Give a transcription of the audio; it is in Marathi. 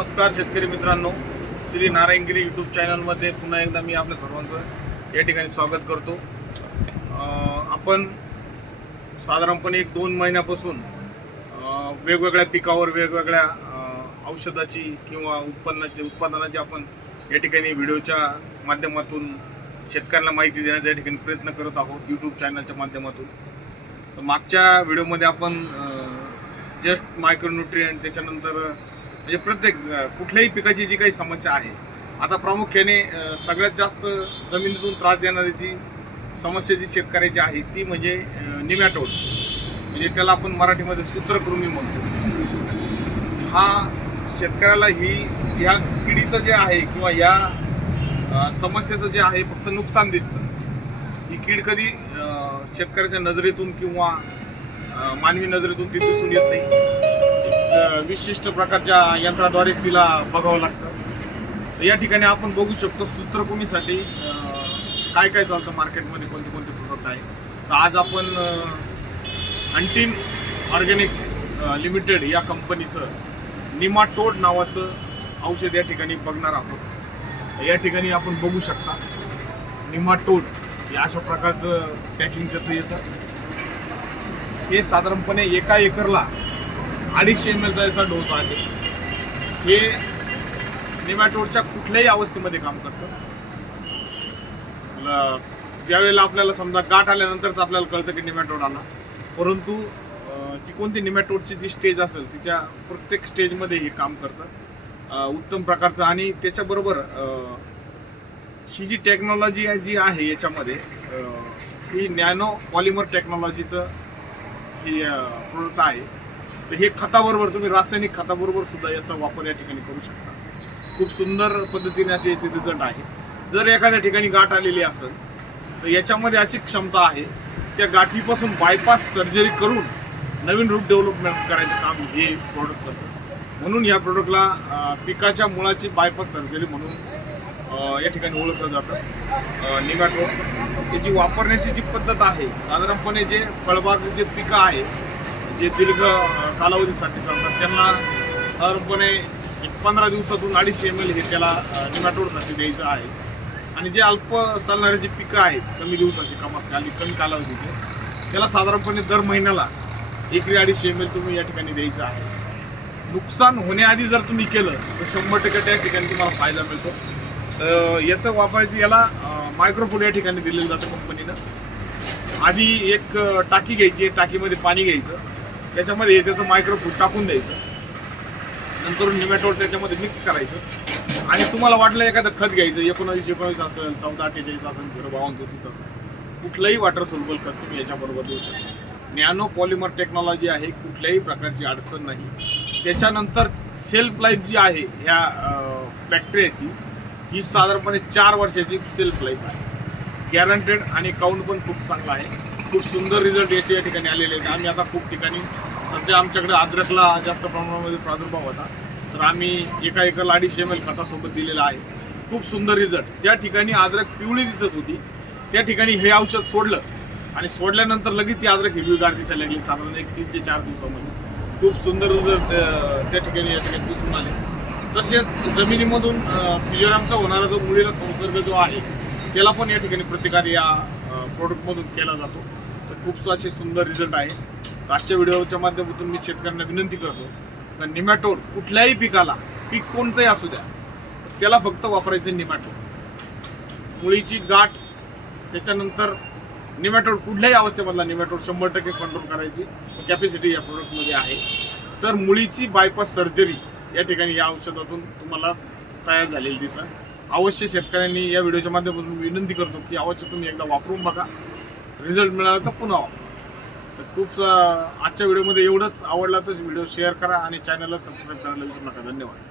नमस्कार शेतकरी मित्रांनो. श्री नारायणगिरी यूट्यूब चॅनलमध्ये पुन्हा एकदा मी आपल्या सर्वांचं या ठिकाणी स्वागत करतो. आपण साधारणपणे एक दोन महिन्यापासून वेगवेगळ्या पिकावर वेगवेगळ्या औषधाची किंवा उत्पन्नाची उत्पादनाची आपण या ठिकाणी व्हिडिओच्या माध्यमातून शेतकऱ्यांना माहिती देण्याचा या ठिकाणी प्रयत्न करत आहोत यूट्यूब चॅनलच्या माध्यमातून. तर मागच्या व्हिडिओमध्ये आपण जस्ट मायक्रोन्युट्रियंट त्याच्यानंतर म्हणजे प्रत्येक कुठल्याही पिकाची जी काही समस्या आहे आता प्रामुख्याने सगळ्यात जास्त जमिनीतून त्रास देणारी जी समस्या जी शेतकऱ्याची आहे ती म्हणजे निमॅटोड म्हणजे त्याला आपण मराठीमध्ये सूत्रकृमी म्हणतो. हा शेतकऱ्याला ही या किडीचं जे आहे किंवा या समस्येचं जे आहे फक्त नुकसान दिसतं. ही कीड कधी शेतकऱ्याच्या नजरेतून किंवा मानवी नजरेतून ती दिसून येत नाही. विशिष्ट प्रकारच्या यंत्राद्वारे तिला बघावं लागतं. तर या ठिकाणी आपण बघू शकतो सूत्रकुमीसाठी काय काय चालतं मार्केटमध्ये कोणते कोणते प्रोडक्ट आहे. तर आज आपण अंटीन ऑर्गॅनिक्स लिमिटेड या कंपनीचं निमाटोड नावाचं औषध या ठिकाणी बघणार आहोत. या ठिकाणी आपण बघू शकता निमाटोड या अशा प्रकारचं पॅकिंग त्याचं येतं. हे साधारणपणे एका एकरला अडीचशे एम एलचा याचा डोस आहे. हे निमॅटोडच्या कुठल्याही अवस्थेमध्ये काम करतं. ज्यावेळेला आपल्याला समजा गाठ आल्यानंतरच आपल्याला कळतं की निमॅटोड आला. परंतु जी कोणती निमॅटोडची जी स्टेज असेल तिच्या प्रत्येक स्टेजमध्ये हे काम करतं. उत्तम प्रकारचं आणि त्याच्याबरोबर ही जी टेक्नॉलॉजी आहे जी आहे याच्यामध्ये ही नॅनो पॉलिमर टेक्नॉलॉजीचं ही प्रोडक्ट आहे. तर हे खताबरोबर तुम्ही रासायनिक खताबरोबर सुद्धा याचा वापर या ठिकाणी करू शकता. खूप सुंदर पद्धतीने असे याचे रिझल्ट आहे. जर एखाद्या ठिकाणी गाठ आलेली असेल तर याच्यामध्ये याची क्षमता आहे त्या गाठीपासून बायपास सर्जरी करून नवीन रूट डेव्हलपमेंट करायचं काम हे प्रोडक्ट करतं. म्हणून या प्रोडक्टला पिकाच्या मुळाची बायपास सर्जरी म्हणून या ठिकाणी ओळखलं जातं. निगाटो याची वापरण्याची जी पद्धत आहे साधारणपणे जे फळबाग जे पिकं आहे जे दीर्घ कालावधीसाठी चालतात त्यांना साधारणपणे एक पंधरा दिवसातून अडीचशे एम एल हे त्याला निमॅटोडसाठी द्यायचं आहे. आणि जे अल्प चालणारे जे पिकं आहेत कमी दिवसाची कमात खाली कमी कालावधीचे त्याला साधारणपणे दर महिन्याला एकरी अडीचशे एम एल तुम्ही या ठिकाणी द्यायचं आहे. नुकसान होण्याआधी जर तुम्ही केलं तर शंभर टक्के त्या ठिकाणी तुम्हाला फायदा मिळतो. तर याचं वापरायचं याला मायक्रोफूड या ठिकाणी दिलेलं जातं कंपनीनं आधी एक टाकी घ्यायची टाकीमध्ये पाणी घ्यायचं. त्याच्यामध्ये हे त्याचं मायक्रोफूड टाकून द्यायचं. नंतर निमॅटोड त्याच्यामध्ये मिक्स करायचं. आणि तुम्हाला वाटलं एखादं खत घ्यायचं एकोणावीस एकोणावीस असेल चौदा अठ्ठेचाळीस असेल झिरो बावन्न चौतीस असेल. कुठलंही वॉटर सोल्बल खत तुम्ही याच्याबरोबर देऊ शकता. नॅनो पॉलिमर टेक्नॉलॉजी आहे कुठल्याही प्रकारची अडचण नाही. त्याच्यानंतर सेल्फ लाईफ जी आहे ह्या बॅक्टेरियाची ही साधारणपणे चार वर्षाची सेल्फ लाईफ आहे. गॅरंटेड आणि काउंट पण खूप चांगला आहे. खूप सुंदर रिझल्ट याचे या ठिकाणी आलेले आहेत. आम्ही आता खूप ठिकाणी सध्या आमच्याकडे अद्रकला जास्त प्रमाणामध्ये प्रादुर्भाव होता. तर आम्ही एका एकरला अडीचशे एम एल खतासोबत दिलेला आहे. खूप सुंदर रिझल्ट ज्या ठिकाणी अद्रक पिवळी दिसत होती त्या ठिकाणी हे औषध सोडलं आणि सोडल्यानंतर लगेच ती अद्रक हिरवीगार दिसायला लागली. साधारण एक तीन ते चार दिवसामध्ये. खूप सुंदर रिझल्ट त्या ठिकाणी या ठिकाणी दिसून आले. तसेच जमिनीमधून फिजोरामचा होणारा जो मुळीला संसर्ग जो आहे त्याला पण या ठिकाणी प्रतिकार या प्रोडक्टमधून केला जातो. तर खूप असे सुंदर रिझल्ट आहे. आजच्या व्हिडिओच्या माध्यमातून मी शेतकऱ्यांना विनंती करतो तर निमॅटोड कुठल्याही पिकाला पीक कोणतंही असू द्या त्याला फक्त वापरायचं निमॅटोड. मुळीची गाठ त्याच्यानंतर निमॅटोड कुठल्याही अवस्थेमधला निमॅटोड शंभर टक्के कंट्रोल करायची कॅपॅसिटी या प्रोडक्टमध्ये आहे. तर मुळीची बायपास सर्जरी या ठिकाणी या औषधातून तुम्हाला तयार झालेली दिसा अवश्य शेतकऱ्यांनी या व्हिडिओच्या माध्यमातून विनंती करतो की अवश्य तुम्ही एकदा वापरून बघा. रिझल्ट मिळाला तर पुन्हा वापरा. तर खूप आजच्या व्हिडिओमध्ये एवढंच. आवडला तर व्हिडिओ शेअर करा आणि चॅनलला सबस्क्राईब करायला विसरू नका. धन्यवाद.